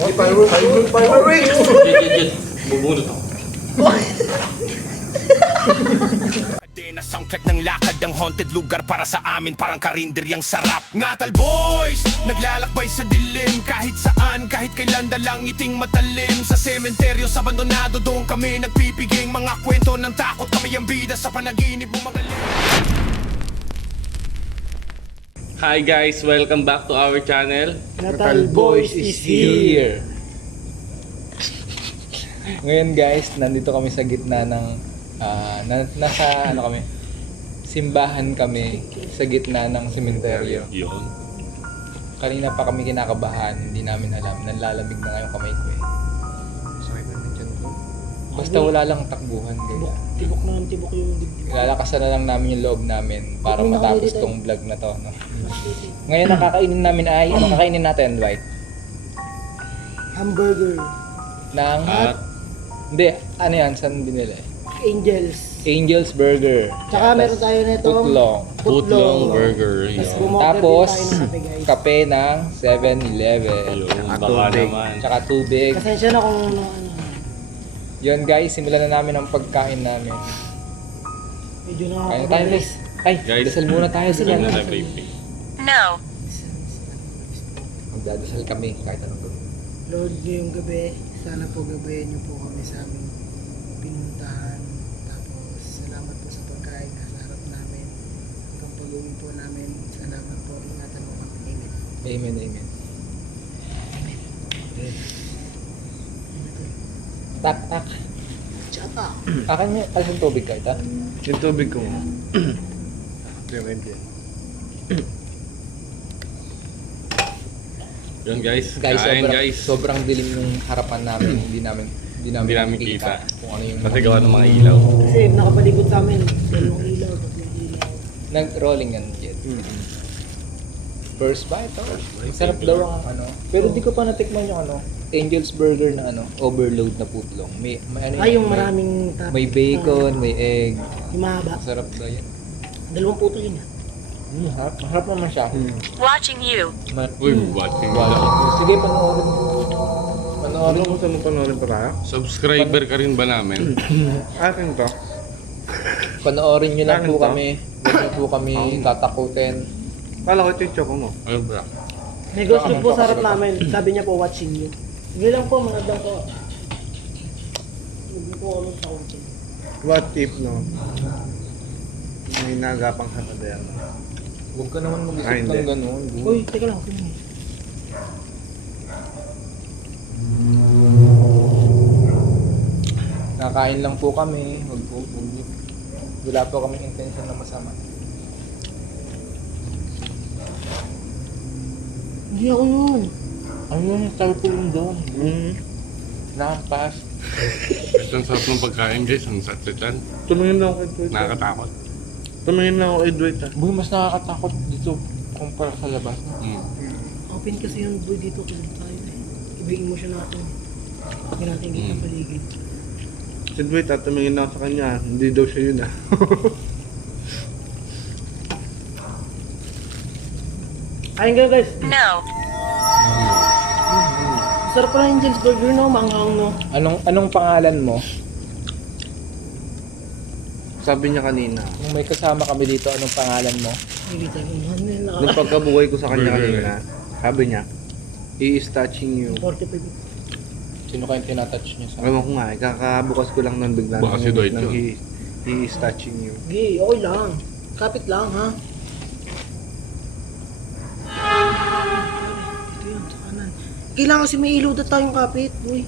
Fireworks! Bubunot ako. Na soundtrack ng lakad ng haunted lugar para sa amin parang karinderyang sarap. Ngatal boys, naglalakbay sa dilim kahit saan, kahit kailan dalang ngiting matalim. Sa sementeryo, sa abandonado doon kami nagpipiging mga kwento ng takot. Kami ang bida sa panaginip bumagaling. Hi guys, welcome back to our channel. Natal Boys is here! Ngayon guys, nandito kami sa gitna ng nasa ano kami, simbahan kami sa gitna ng sementeryo. Yun. Kanina pa kami kinakabahan, hindi namin alam, nanlalamig na nga yung kamay ko eh. Sakit na ng tiyan ko. Basta wala lang takbuhan kaya. Tibok yung dibdib. Ilalakasan na lang namin yung loob namin para Hindi na matapos kami tong vlog na to. No? Ngayon nakakainin namin ay, nakakainin natin, Dwight? Hamburger. Ng, At hindi, ano yan, saan binili? Angels. Angel's Burger. Tsaka meron tayo nito. Putlong. Footlong burger. Tapos Yun. bumorder Tapos, din tayo ng kape, guys. kape ng 7-Eleven. Yun, baka tubig. naman. Tsaka tubig. Pasensya na kung ano. Yun guys, simulan na namin ang pagkain namin. Medyo na Kain tayo guys. Ay, Guys, dasal muna tayo sa Yun dyan. na briefing. No. Magdadasal kami kahit anong gawin. Lord, ngayong gabi, sana po gabayan niyo po kami sa aming pinuntahan. Tapos, salamat po sa pagkain na sa harap namin. Hanggang pag-uwi po namin, salamat po. Ingatan mo kami. Amen. Amen, amen. Tak, tak. Tsaka. Akan niya, asan tubig kahit ha? Yung tubig ko mo. Yung engine. Yun guys, Guys, kain sobrang, guys. sobrang dilim ng harapan namin. Hindi namin Hindi namin makikita kita. kung ano yung Kasi gawa ng mga ilaw. Kasi nakapalikod sa amin. Dalawang ilaw, tatlong ilaw. nag-rolling yan jet. First bite, oh. Sarap daw ang ano. Pero di ko pa natikman yung ano, Angel's Burger na ano, overload na putlong. May ano Ay, yung may- maraming topping. may bacon, may egg. Yung mahaba. Sarap daw yan. Dalawang puto yun. Harap, harap naman siya. Watching you. Uy, watching Wala. na. Sige, panoorin. Panoorin Ano ko sa nung panoorin pa tayo? Subscriber ka rin ba namin? Akin to. Panoorin nyo lang Bakit po to? kami. Huwag nyo po kami tatakutin. Kala ko ito yung choco mo. Ano ba? May ghost po sa harap namin. Sabi niya po, watching you. Sige lang po, mga dang ko. Hindi po kami sa konti. What if, no? May nagapang sa kader. Huwag ka naman Ay, mag-isip hindi. ng gano'n. Uy, teka lang. Okay. Nakain lang po kami. Huwag po. Wala po kaming intention na masama. Hindi ako yun. Ayun, sabi po yung doon. Nakampas. Ito ang sarap ng pagkain guys, ang satsitan. Tumingin lang ako kay Dwight. Nakakatakot. Tumingin lang ako kay Dwight. Boy, mas nakakatakot dito kumpara sa labas. Mm. Open kasi yung boy dito kasi tayo eh. Ibigin mo siya natin. Hindi natin kita paligid. Si Dwight, tumingin lang ako sa kanya. Hindi daw siya yun ah. Kain ka guys. No. Sarap pala yung Angel's Burger no, manghang no. Anong pangalan mo? Sabi niya kanina. Nung may kasama kami dito, anong pangalan mo? Hindi tayo yung Nung pagkabuhay ko sa kanya Burger. kanina, sabi niya, he is touching you. 45. Sino kayong tinatouch niya sa Ewan ko nga, kakabukas ko lang nun bigla. Baka si Dwight yun. He is touching you. Okay, okay lang. Kapit lang ha. Ito yun, sa kanan. Kailangan kasi may ilaw na tayong kapit. Uy.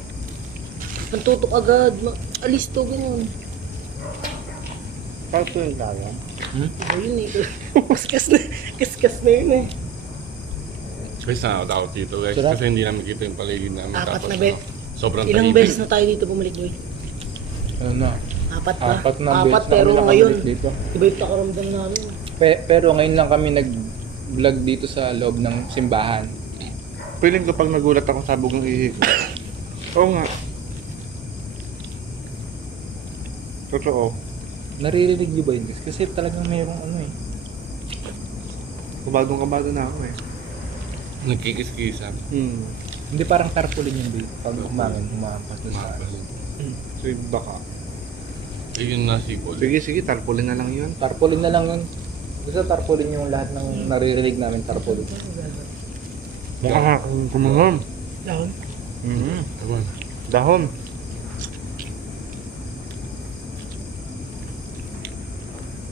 Nantutok agad. Alis to, ganyan. Parang ito yung kaya. Ayun eh. Kaskas na yun eh. Guys, nakakatakot dito guys. Sarap. Kasi hindi namin kita yung paligid namin. Apat Tapos na bet. sobrang Ilang tahimik. beses na tayo dito bumalik, Joy? ano na? Apat na. Apat na Apat, beses na pero kami ngayon, nakabalik dito. iba yung pakaramdam namin. Pero ngayon lang kami nag-vlog dito sa loob ng simbahan. Piling ko pag nagulat ako sa bugang ihi ko. Oo nga. Totoo. Naririnig niyo ba yun? Kasi talagang mayroong ano eh. Kabadong-kabado na ako eh. Nagkikis-kisan. Hindi parang tarpaulin yung dito. Pag umangin, humahampas doon sa ano. So yung baka. Ayun na sipol. Sige, tarpaulin na lang yun. Tarpaulin na lang yun. Basta tarpaulin yung lahat ng naririnig namin tarpaulin. Baka kumamam. Down. Dahon.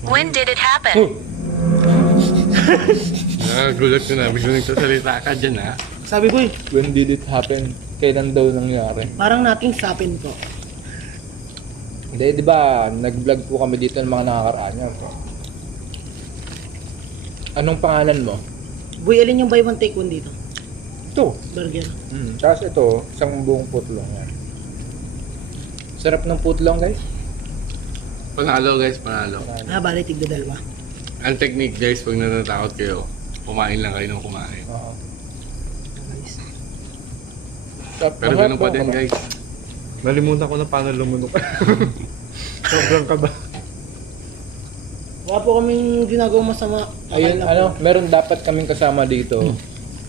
When did it happen? Gulat ko na. Biglang nagsasalita ka dyan ha. Sabi ko When did it happen? Kailan daw nangyari? parang nating sapin po. Hindi, di ba, nag-vlog po kami dito ng mga nakakaraan niya. Anong pangalan mo? Boy, alin yung buy one take one dito? Ito. Burger. Tapos ito, isang buong putlong yan. Sarap ng putlong, guys. Panalo guys, panalo. Bali, tigda dalawa. Ang technique guys, pag natatakot kayo, kumain lang kayo ng kumain. Oo. Guys. Pero ganun pa din guys. Nalimutan ko na paano lumunok. Sobrang kaba. Wala po kaming ginagawang masama. Ayun, Akala ano, po. meron dapat kaming kasama dito.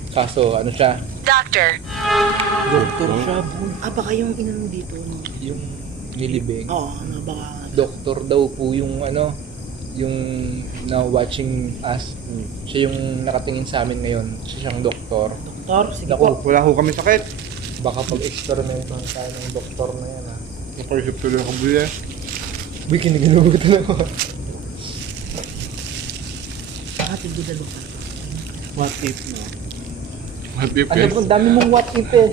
Kaso, ano siya? Doctor. Doktor siya, boy. Baka yung inano dito. No? Yung nilibing. Oo, ano, baka... Doktor daw po yung ano, yung na watching us. Siya yung nakatingin sa amin ngayon. Siya siyang doktor. Doktor, sige Naku, po. Wala ho kami sakit. baka pag-experimentahan tayo ng doktor na yan, ha. Napaisip tuloy ako buya. Uy, kiniginugutan ako. Tigda dalawa. What if, no? What if Ano guys? po, ang dami mong what if eh.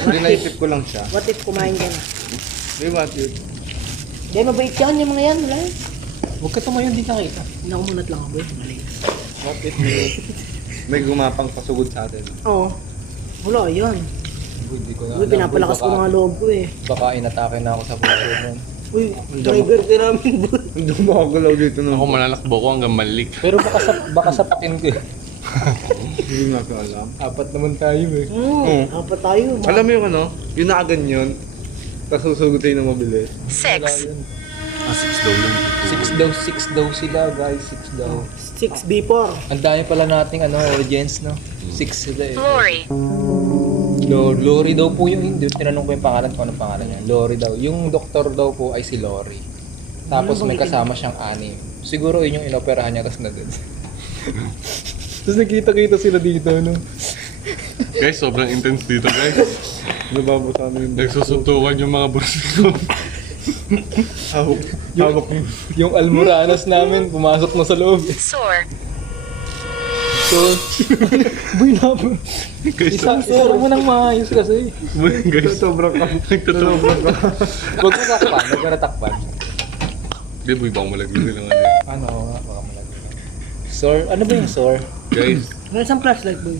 Hindi naisip ko lang siya. What if kumain ka na? Di what if? Hindi, mabait yan yung mga yan. Wala yan. Huwag ka tumayo, hindi ka kita. Nakumunat lang ako, boy. Mali. What if may gumapang pasugod sa atin? Oo. Wala, yan. Hindi ko na Uy, pinapalakas ko mga loob ko eh. Baka inatake na ako sa puso nun. Uy, trigger ka namin, boy. Hindi mo makagalaw dito nung... Ako malalakbo ko hanggang malik. Pero baka sapakin ko eh. Hindi nga ko alam. Apat naman tayo eh. Apa tayo. Alam mo yung ano? Yung nakaganyan. Tapos susugutin na mabilis. 6. 6 daw lang. Six daw sila guys, 6 daw. 6B4. Ang dami pala nating ano, audience no? 6 sila eh. Lori. Lori daw po yung, hindi, tinanong ko yung pangalan kung anong pangalan niya. Lori daw. Yung doktor daw po ay si Lori. Tapos may kasama siyang 6. Siguro yun yung inoperahan niya tapos na dun. Tapos nakita-kita sila dito, no? Guys, sobrang intense dito guys. Nababasa na yung... Nagsusuntukan yung mga burso. Hawak. Hawak mo. Yung almoranas namin, pumasok na sa loob. Sore. So, boy na po. Guys, Isa mo nang maayos kasi. guys. Sobrang kami. Nagtutulog ka. Huwag ka natakpan, huwag ka natakpan. Di boy, baka malaglag lang ano eh. Ano, baka malagay. Sore, ano ba yung sore? Guys, May isang flashlight, boy.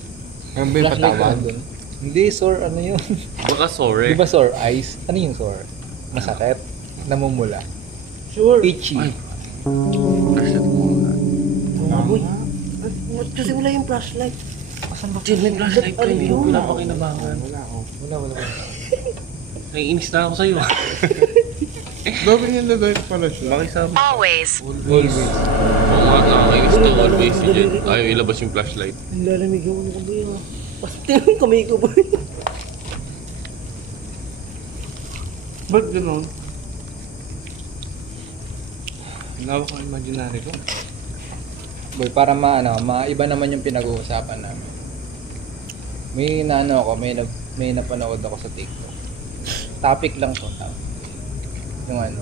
Ang may Flashlight patawan. ba dun? Hindi, sore, ano yun? baka sore. Di ba sore eyes? Ano yung sore? Masakit? Namumula? Sure. Itchy? Flashlight ko muna. Oo nga, boy. Kasi wala yung flashlight. Asan ba? May flashlight ka, hindi mo pinapakinabangan. Wala. Naiinis na ako sa'yo. Bakit yan na dahil pala siya? Bakit sabi? Always. Always. Oo nga, nakakainis na always si Jen. Ayaw ilabas yung flashlight. Lalamig ako nito, boy. Pasti yung kamay ko, boy. Ba't gano'n? Nawak ang imaginary ko. Boy, para maiba naman yung pinag-uusapan namin. May may napanood ako sa TikTok. Topic lang to. Yung ano,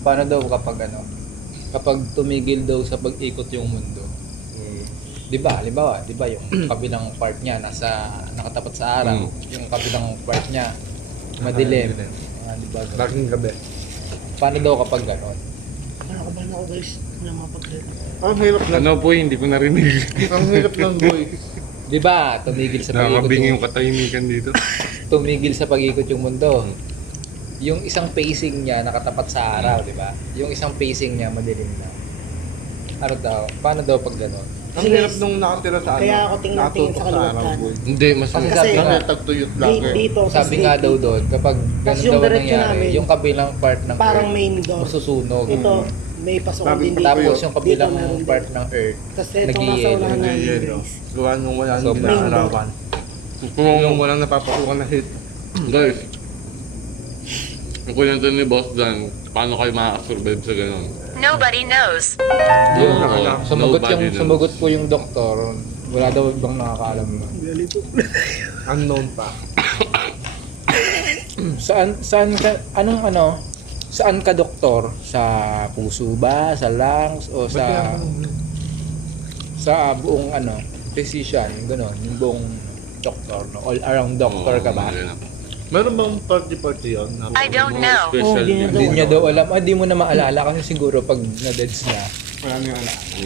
paano daw kapag tumigil daw sa pag-ikot yung mundo. 'Di ba? Halimbawa, 'di ba yung kabilang part niya nakatapat sa araw, yung kabilang part niya madilim. Di ba? Laging gabi. Paano daw kapag gano'n? Nakakabahan ako, guys. Wala mga pag-rela. Ang hirap lang. Ano po, hindi ko narinig. Ang hirap lang, boy. 'Di ba? Tumigil sa pag-ikot Nakakabing yung yung katahimikan dito. tumigil sa pag-ikot yung mundo. Yung isang pacing niya nakatapat sa araw, di ba? Yung isang pacing niya madilim na. Ano daw? Paano daw pag gano'n? Ang Kasi hirap guys, nung nakatira sa ano. kaya ako tingin-tingin sa nakatutok kaliwat araw, kanan. boy. Hindi, mas Kasi Kasi- sabi nga, Tagtuyot lang eh. Dito. sabi nga daw doon, kapag Tas ganun yung daw ang diretso nangyari, namin, yung kabilang part ng Parang Earth, main door. masusunog. Ito, may pasokan din dito. Tapos yung kabilang Dito meron din. part ng Earth, Tapos ito nasa nag-i-yellow. unahan namin, Yelo. guys. Gawa nung wala So, nang ginaharapan. Yung walang napapasukan na hit. Guys, ang kwento ni Boss Dan, paano kayo makakasurvive sa ganun? Nobody knows. Yun, Oo, sumagot nobody knows. sumagot po yung doktor. Wala daw ibang nakakaalam nun. Unknown pa. Saan ka, saan ka doktor? Sa puso ba? Sa lungs? O sa buong physician, gano'n, yung buong doktor, no? All around doctor ka ba? Meron bang party yun? I don't know. Hindi niya daw alam. Hindi mo na maalala kasi siguro pag na-deads na, Wala na yun.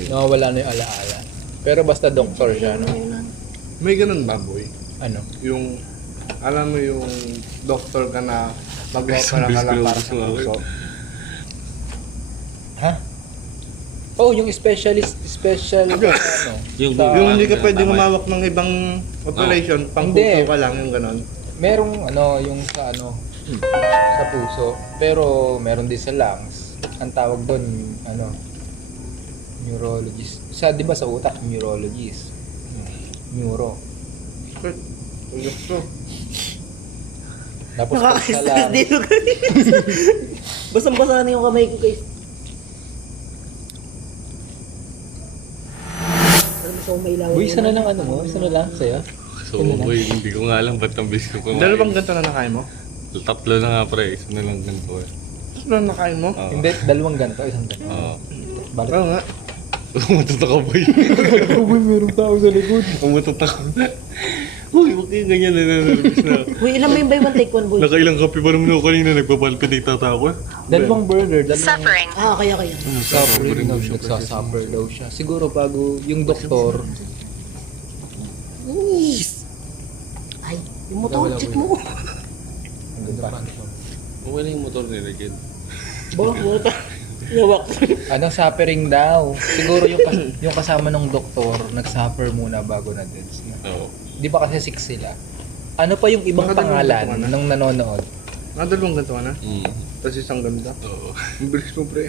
nawawala na yung alaala. Pero basta doktor siya, no? May ganun ba, boy? Ano? Yung, alam mo yung doktor ka na mag-opera ka lang para sa puso. Ha? Oh, yung special Yung Yung hindi ka Tama. pwede lumawak ng ibang operation, pang Hindi. puso ka lang, yung ganun. merong yung sa puso, pero meron din sa lungs. Ang tawag doon neurologist. Di ba sa utak neurologist? Neuro. Gusto. Tapos pag sa Nakaka-stress lungs, dito guys. Basang-basa na yung kamay ko guys. Alam mo sa umailawan. Uy, isa na lang mo? Isa na lang sa'yo? So, boy, hindi ko nga alam ba't ang bilis ko kumain. Dalawang ganito na nakain mo? Tatlo na nga pre, isa na lang ganito eh. Ito na nakain mo? Oo. Hindi, dalawang ganito, isang ganito. Oo. Balik. Oo nga. Umutot ako boy. Uy, merong tao sa likod. Umutot ako. Uy, huwag kayong ganyan, nananarabis na. Uy, ilan mo yung buy one take one boy? Nakailang kape pa naman ako kanina, nagpapalpitate ata ako. Dalawang burger, dalawang Suffering. Kaya. suffering daw siya, nagsasuffer daw siya. Siguro bago yung doktor, Ay, yung motor, check mo. ang ganda pa. Wala yung motor ni Regid. Buta. Yawak. Suffering daw. Siguro yung kasama ng doktor, nag-suffer muna bago na deads na. Oo. Di ba kasi 6 sila? Ano pa yung ibang Baka pangalan dalawang ganito ka na. nung nanonood? Dalawang ganito ka na? Tapos isang ganda. Oo. Ang bilis mo, pre.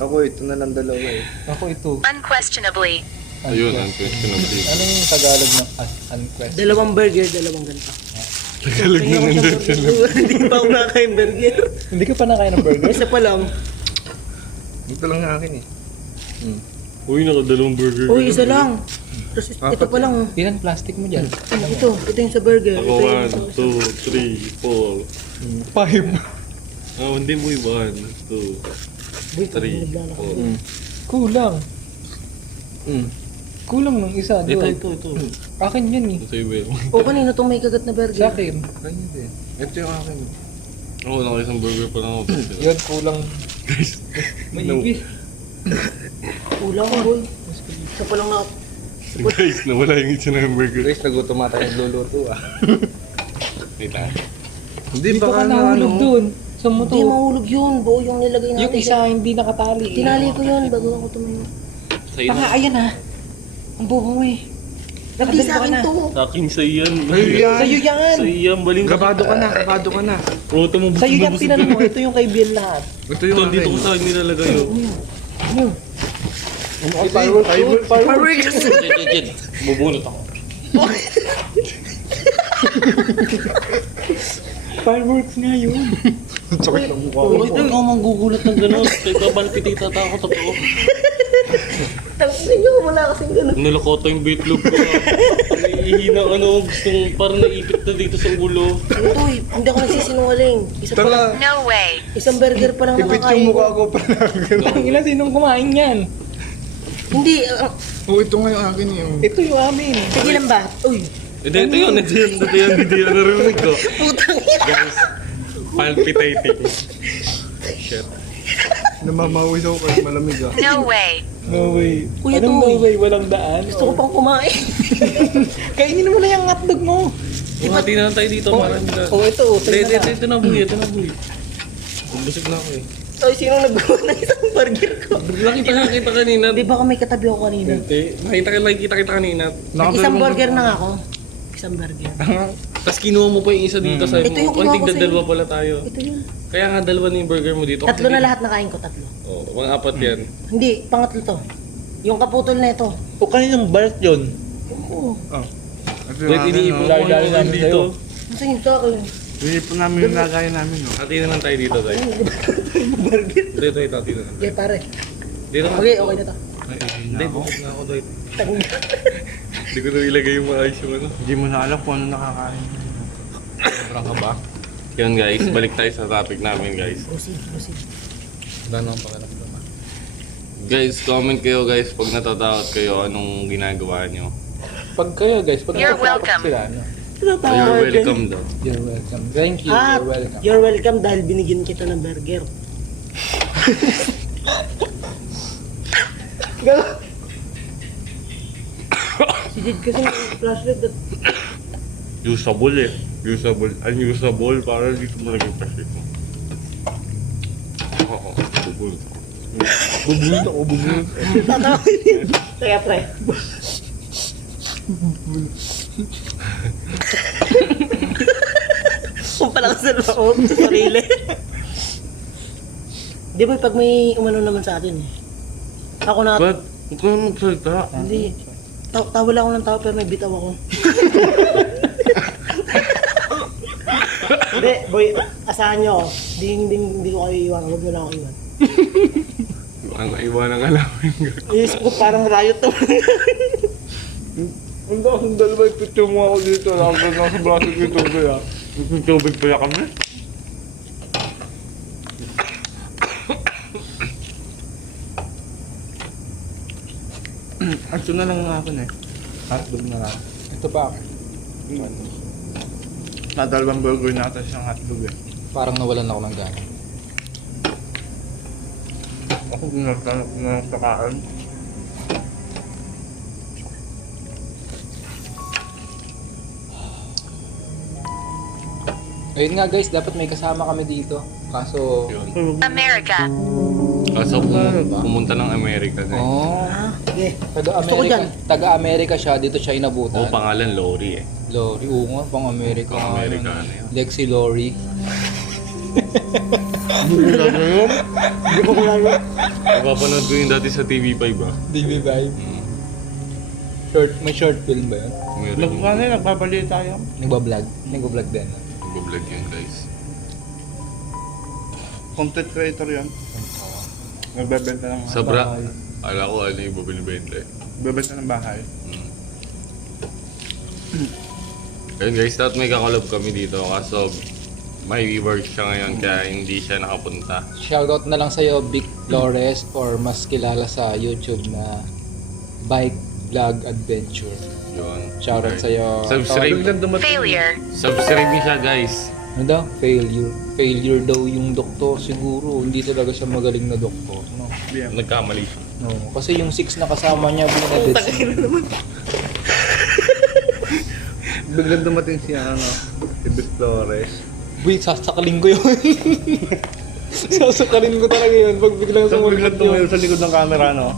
Ako, ito na lang dalawa eh. Ako ito. Unquestionably. Ayun, unquestionably. Ano yung Tagalog ng unquestionable? Dalawang burger, dalawang ganito. Tagalog na nandun sila. Hindi pa ako nakain burger. Hindi ka pa nakain ng burger? Isa pa lang. Ito lang yung akin eh. Uy, nakadalawang burger. Uy, isa lang. Tapos ito pa lang. Ilan plastic mo dyan? Ito yung sa burger. Ako, Ito yung 1, 2, 3, 4. 5. Ah, hindi mo 1, 2, Boy, 3, 4. Kulang. Kulang ng isa. Ito, doon. ito. Akin yun eh. Ito yung bayo. O kanina itong may kagat na burger. Sa akin. Ganyan din. Ito yung akin. Oo, nakisang burger pa lang ako. Yun, kulang. May ipis. Kulang mo boy. Isa pa lang na. Guys, nawala yung isa ng burger. Guys, nagutom ata yung luluto ah. Wait ah. Hindi Dito ka nahulog dun. Sa Hindi motor. mahulog yun. Buo yung nilagay natin. Yung isa hindi nakatali. Tinali ko yun bago ako tumayo. Sa'yo Taka, na. ayan ha. Ang bobo mo eh. Hindi sa akin to. Aking sa'yo yan. Sa'yo yan. Sa'yo yan, baling Gabado ka na, gabado ka na. Proto mo, busog Sa'yo na yan, busog tinan na. mo. Ito yung kay Bill lahat. Ito yung Ito, dito akin. ko sa akin nilalagay yun. Fireworks. Jed, bubunot ako. Fireworks nga yun. Sakit ng mukha Bakit ikaw manggugulat ng gano'n? Ikaw palpitate ata ako, totoo. Tangin nyo, wala kasing ganun. Nalakota yung bitlog ko. Nahihina gustong parang naipit na dito sa ulo. Uy, hindi ako nagsisinungaling. Isa pa lang. No way. Isang burger pa lang Ipit yung nakakain mukha ko. ko pa na. Ang ina, sinong kumain yan? Hindi. Ito nga yung akin yung... Ito yung amin. Tigilan ba? Uy. Ito yun, video na narinig ko. Putang ina. Guys, palpitating. Shit. Namamawis ako kahit malamig ah. No way. No way. Kuya Anong Toy. no way? Walang daan. Gusto ko pang kumain. Kainin mo na yung hotdog mo. Hati na lang tayo dito, marami na. Oh, ito. Sa'yo na lang. Ito na buhay, ito na buhay. Busog na ako eh. Ay, sino naggawa ng isang burger ko? Nakita kanina. Di ba kung may katabi ako kanina? Hindi. Nakita kita kanina. Isang burger na nga ako. Isang burger. Tapos kinuha mo pa yung isa dito sa Ito yung kinuha ko sa'yo. dalawa pala tayo. Ito yun. Kaya nga dalawa na yung burger mo dito. Tatlo na lahat nakain ko, tatlo. Oo, mga apat yan. Hindi, pangatlo to. Yung kaputol na ito. O kaninang bart yun? Oo. Ito Wait, iniipon Lalo namin dito. Nasaan yung takin? Iniipon namin yung lagayan namin, no? Hati naman tayo dito, tayo. Burger. Dito, ito, hati naman. Okay, pare. Dito na. Okay, okay na to. Hindi, bukod na ako doon. Tagong. Hindi ko na ilagay yung maayos yung ano. Hindi mo na alam kung ano nakakain. Sobrang kaba. Yun guys, balik tayo sa topic namin guys. Proceed. Wala nang pakiramdam. Guys, comment kayo guys pag natatakot kayo anong ginagawa nyo. Pag kayo guys, pag You're natatakot welcome. sila, ano? So, you're welcome daw. You're welcome. Thank you, Ah, you're welcome. you're welcome dahil binigyan kita ng burger. Si Jid kasi may flashlight that Usable eh. Usable. Unusable para dito mo naging pasik mo. Oo, bubul. tatawin. Kaya pre. Kung pala kasi sa loob sa sarili. Di ba pag may umano naman sa atin eh. Ako na, Ba't? Huwag ka naman magsalita. hindi. Tawa lang ako ng tawa pero may bitaw ako. Hindi, boy, asahan nyo ako. Hindi ko kayo iwan. Huwag mo lang ako iwan. Ang naiwan ng alamin ko. Iisip ko parang riot to. Ang dalawa yung picture mo ako dito. Nakagod na sa braso ko yung tubig, ah. Yung tubig pala kami. Ang na lang nga ako eh. Hotdog na lang. Ito pa, Nadalawang burger na ata siyang hotdog eh. parang nawalan ako ng gana. Ako pinagtanong ko na sa kaan. Ayun nga guys, dapat may kasama kami dito. Kaso, Yun. America. Kaso pumunta ng Amerika na eh. oh, Sige. Gusto ko dyan. Taga-Amerika siya, dito siya Oo, inabutan. pangalan Lori eh. Lori, oo nga, pang-Amerika. Pang Amerika ano yun. Lexi Lori. Hindi ko kilala. Napapanood ko yung dati sa TV5 ah. DB5. Mm. May short film ba yun? Meron Nagbabalita tayo. Nagbablog? Nagbablog din. Nag-vlog yun guys. Content creator yan. Nagbebenta ng Sa bra, ala ko ano yung binibenta eh. Nagbebenta ng bahay. Ayun guys, dapat may kakolab kami dito kaso may work siya ngayon kaya hindi siya nakapunta. Shoutout na lang sa'yo, Vic Flores, or mas kilala sa YouTube na Bike Vlog Adventure. Yun. Shoutout Okay. sa'yo. Subscribe. Failure. Subscribe niyo siya guys. Ano daw? Failure. Failure daw yung doktor siguro. Hindi talaga siya magaling na doktor. No? Nagkamali siya. No. Kasi yung 6 na kasama niya, binadets niya. Biglang dumating si si Vic Flores. Uy, sasakalin ko yun. Sasakalin ko talaga yun. Pag biglang So sumunod biglang tumayo sa likod ng camera, no?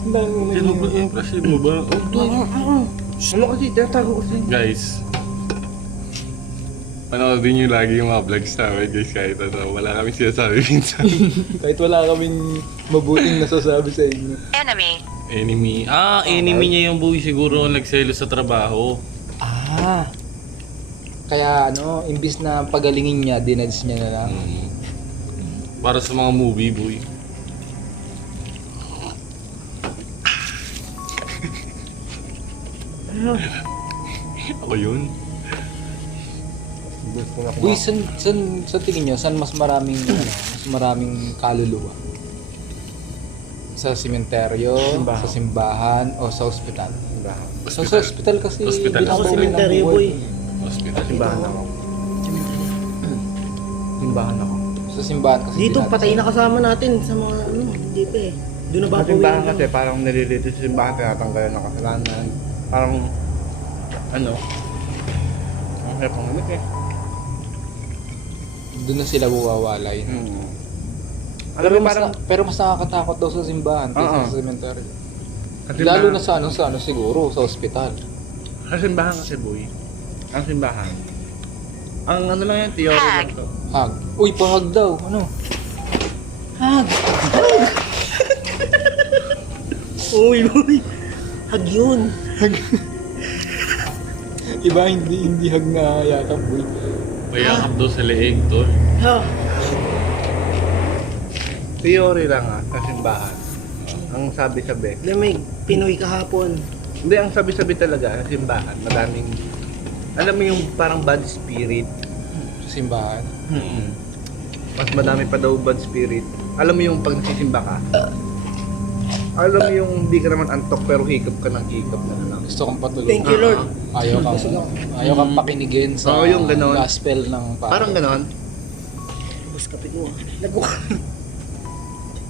Sino ba? Kasi mo ba? Ano kasi? Tatago kasi. Guys, panoodin niyo lagi yung mga vlogs namin guys kahit ano, wala kami sinasabi minsan. Kahit wala kaming mabuting nasasabi sa inyo. Enemy. Enemy. Enemy niya yung boy siguro nagselo sa trabaho. Ah. Kaya ano, imbis na pagalingin niya, dineds niya na lang. Para sa mga movie boy. Ako yun. Uy, sa tingin nyo, saan mas maraming, mas maraming kaluluwa? Sa sementeryo, Simbahan. sa simbahan, o sa ospital? So, sa ospital kasi, Hospital. Ako binabawi ng sementeryo, buhay. boy. Hospital. Simbahan ako. Simbahan ako. Sa simbahan kasi Dito, binat- patay na kasama natin sa mga ano, hindi pa eh. Doon na Sa babawi. simbahan kasi parang nililito sa simbahan, tinatanggalan ng kasalanan. Parang, ano, ang hirap ng ulit eh. Doon na sila buwawalay. Alam mo parang, Pero mas nakakatakot daw sa simbahan kaysa Oo. sa sementeryo. sa Lalo na simbahan- sa ano siguro, sa ospital. Sa simbahan kasi boy, ang simbahan, ang ano lang yan, theory lang to. Hag. Uy, pahag daw. Ano? Hag! Uy, uy. Hag yun. Iba hindi hag na yakap, boy. Payakap daw sa leeg, tol. Ha? Theory lang sa simbahan. Ang sabi-sabi. Lamig, Pinoy kahapon. Hindi, ang sabi-sabi talaga sa simbahan. Madaming, alam mo yung parang bad spirit. Sa simbahan. Mas madami pa daw bad spirit. Alam mo yung pag nagsisimba ka, alam mo yung hindi ka naman antok pero hikap ka ng hikap na lang. Gusto kong patulungan. Thank you, Lord. Ayaw kang pakinigin sa Oo, yung ganon. gospel ng pare. Parang ganon. Bus kapit mo ah. Lago ka.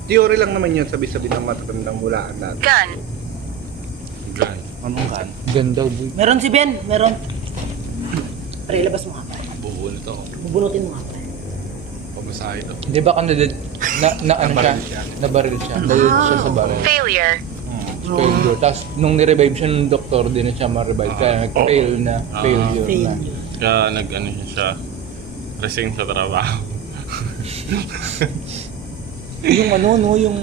Theory lang naman yun, sabi-sabi ng matatandang hulaan natin. Gun. Gan. Anong kan? Ganda, boy. Meron si Ben, meron. Pre, labas mo nga pa. Bubunot ako. Bubunutin mo nga pa. Pamasahe ito. Di ba ka na ano siya? Nabaril siya. Nabaril siya sa baril. Failure. Failure. Tapos nung ni-revive siya ng doktor, di na siya ma-revive. Kaya nag-fail na. Failure Fail. na. Kaya nag-ano siya. Resign sa trabaho. Yung ano, no, yung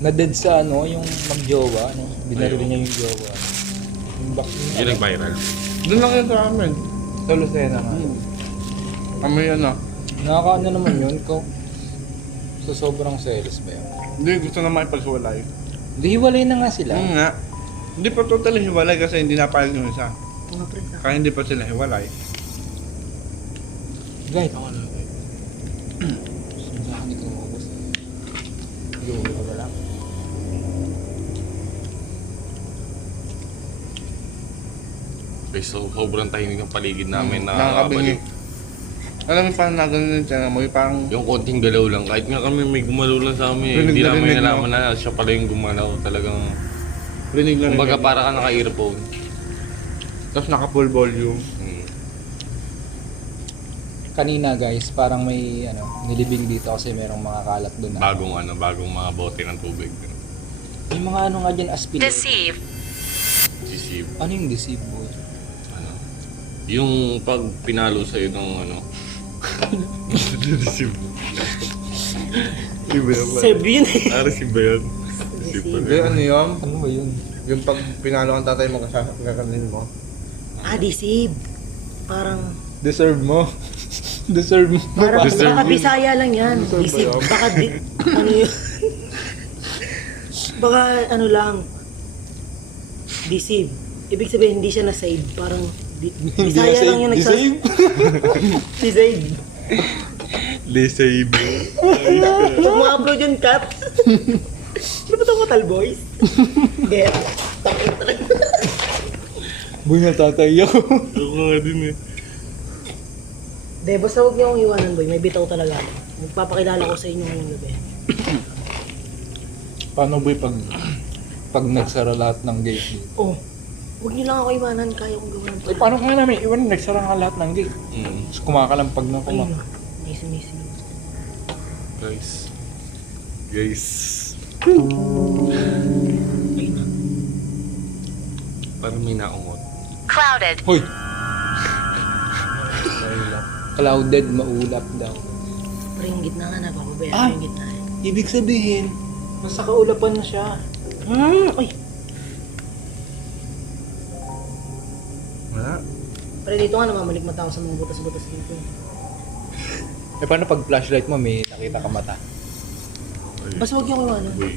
na-dead sa ano, yung mag-jowa, no? Binaril niya yung jowa. Yung vaccine. Yung nag-viral. Doon lang yun sa amin. Sa Lucena nga. Kami yun Nakakaano naman yun ko. So sobrang selos ba yun? Hindi, gusto na makipaghiwalay. Di hiwalay na nga sila. Nga. Hindi pa totally hiwalay kasi hindi napayag yung isa. Mga pre, sa Kaya hindi pa sila hiwalay. Guys, ako na. Saan ikaw maubos? Yung ka ba lang? Okay, so sobrang tahimik ng paligid namin na Nakakabingi. Alam mo paano na ganun yung tiyan mo? Yung parang yung konting galaw lang. Kahit nga kami may gumalaw lang sa amin. Rinig Hindi na namin rinig, nalaman na siya pala yung gumalaw. Talagang, rinig lang. kumbaga para ka naka-earphone. Tapos naka full volume. Kanina guys, parang may ano, nilibing dito kasi merong mga kalat doon. Bagong mga bote ng tubig. Yung mga ano nga dyan, aspil. Deceive. Deceive. Ano yung deceive boy? Ano? Yung pag pinalo sa'yo ng ano. Deceive. Iba yung Serve yun eh. Receive ba yun? Deceive pala. Hindi, ano yun? Ano ba yun? Yung pag pinalo ang tatay mo kakanin mo. Ah, deceive. Parang, Deserve mo. Deserve mo. parang, Deserve baka yun. Bisaya lang yan. Deserve ba Deceive. yun? Baka, ano yun? Baka, ano lang. Deceive. Ibig sabihin, hindi siya na-save. Parang, Bisaya lang yung Deceive? Deceive. Deceive. Huwag mo upload yun, Kat. Ano ba itong Metal Boys? Get. Takot talaga. Boy, natatay ako. Ako nga din eh. De, basta huwag niyo akong iwanan, boy. May bitaw talaga ako. Magpapakilala ko sa inyo ngayong gabi. Paano boy pag nagsara lahat ng gate dito? Oh, huwag niyo lang ako iwanan. Kaya kong gawin ng Eh, paano kaya namin iwan? Nagsara nga lahat ng gate. Mm. Tapos kumakalampag na Ayun, kumak. may sumising. Guys. Guys. Parang may naungot. Clouded. Hoy! Clouded, maulap daw. Pero yung gitna nga, napakabaya Ah! yung gitna. Ibig sabihin, nasa kaulapan na siya. Ay! Wala. Pero dito nga, namamaligmat ako sa mga butas-butas dito. Eh paano pag flashlight mo may nakita ka mata? Basta huwag niyo ako iwanan. Uy.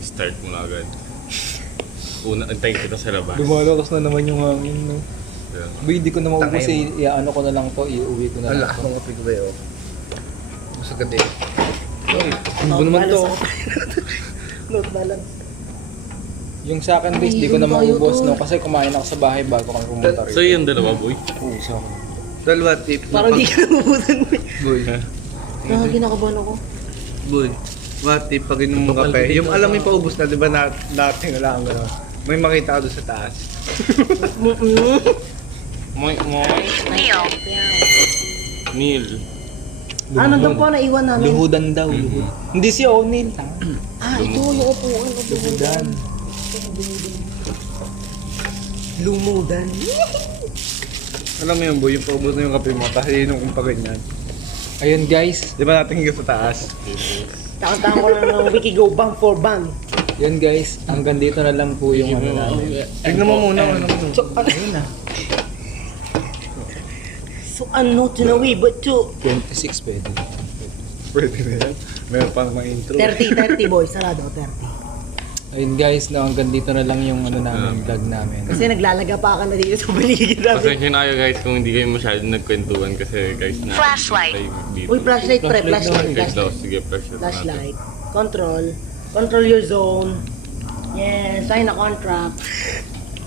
Start mo na agad. Una, antayin kita sa labas. Lumalakas na naman yung hangin, no? Yeah. Boy, hindi ko na maubos Tangay eh. Iaano ko na lang to, iuwi ko na Wala lang to. akong kapig ba yun? Masagad eh. Ano naman to? Note balance. Yung sa akin guys, di ko na Ay, yung maubos, tayo no? Kasi kumain ako sa bahay bago kami pumunta rito. So yung dalawa, boy. Oo, sa akin. Dalawa tip. Parang di ka nabubusan mo. Boy. Ah, kinakabahan ako. Boy. What if pag inom mo kape? Yung alam mo yung paubos na, di ba natin wala ang gano'n? May makita ka doon sa taas. Moy. Neil. Neil. Ah, nandun po, naiwan namin. Luhudan daw, luhud. Hindi si O'Neil. Ah, ito yung upuan. Luhudan. Lumudan. Alam mo yun, boy, yung paubos na yung kape mo, tapos inom kong pa ganyan. Ayun guys, Di ba natin hingga sa taas? Takot-takot ko lang ng Wikigo Bang for Bang. yun guys, hanggang dito na lang po yung ano namin. Tignan mo muna, ano mo. So, ano? Ayun na. So ano, tinawi, but to 26 pwede. Pwede na yan. Meron pang mga intro. 30 boys, sarado, 30. Ayun guys, no, hanggang dito na lang yung ano namin, vlog namin. Kasi naglalaga pa ka na dito sa paligid namin. Pasensya na kayo guys kung hindi kayo masyado nagkwentuhan kasi guys na Flashlight. dito. Uy, flashlight pre, Flashlight Guys, flashlight. sige, flashlight. Flashlight. Control your zone. Yes, sign a contract.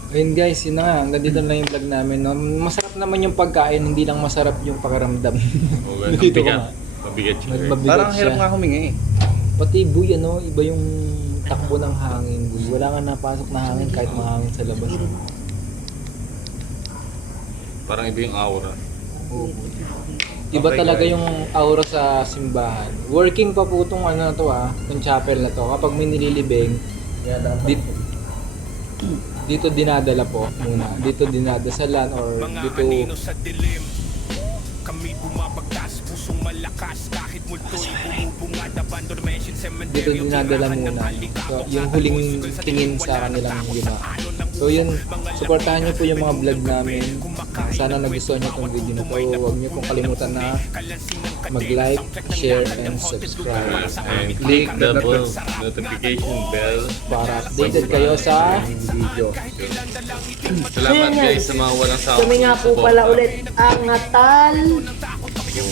Ayun guys, yun na nga, hanggang dito na lang yung vlog namin. No? Masarap naman yung pagkain, hindi lang masarap yung pakiramdam. Okay, Nandito mabigat. ka nga. Mabigat siya. guys. Mabigat Parang hirap siya. nga humingi eh. Pati boy, ano, iba yung takbo ng hangin, boy. Wala nga napasok na hangin kahit mahangin sa labas. Parang iba yung aura. Iba Okay, talaga guys. yung aura sa simbahan. Working pa po itong ano na to itong chapel na to. Kapag may nililibing, dito dinadala po muna. Dito dinadasalan or Mga dito anino sa dilim. Kami bumabagtas, pusong malakas. Kahit multo'y bumubungad, abandon mention, dito cemetery. dinadala muna. So, yung huling tingin sa kanilang yuma. So yun, supportahan nyo po yung mga vlog namin. Sana nagustuhan nyo itong video na to. Huwag nyo pong kalimutan na mag-like, share, and subscribe. And click the notification bell. Para updated kayo sa Video. Salamat So, yun guys sa mga walang sawang Kami nga po support. pala ulit ang Natal. Yung